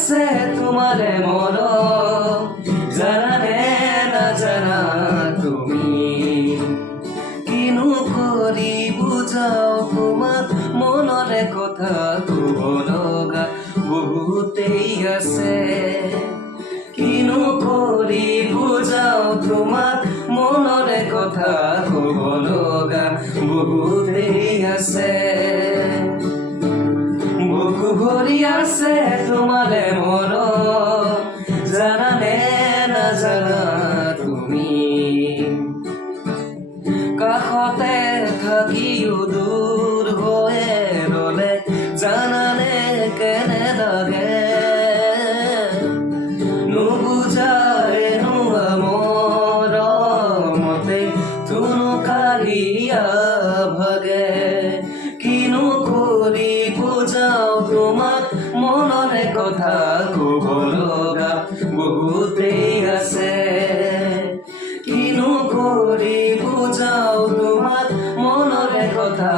আছে তোমাৰে মৰম জানানে নাজানা তুমি কিনো কৰি বুজাও তোমাক মনৰে কথা ক'ব লগা বহুতেই আছে কিনো কৰি বুজাও তোমাক মনৰে কথা ক'ব লগা বহুতেই আছে বুকু ভৰি আছে তোমাৰে মৰম জানানে নাজানা তুমি কাষতে থাকিও দূৰ হৈয়ে ৰ'লে জানানে কেনে লাগে নুবুজাৰে নোৱা মৰমতে থুনুকাৰিয়া ভাগে কিনো কৰি বুজাও তোমাক মনৰে কথা ক'ব লগা বহুতেই আছে কিনো কৰি বুজাও তোমাক মনৰে কথা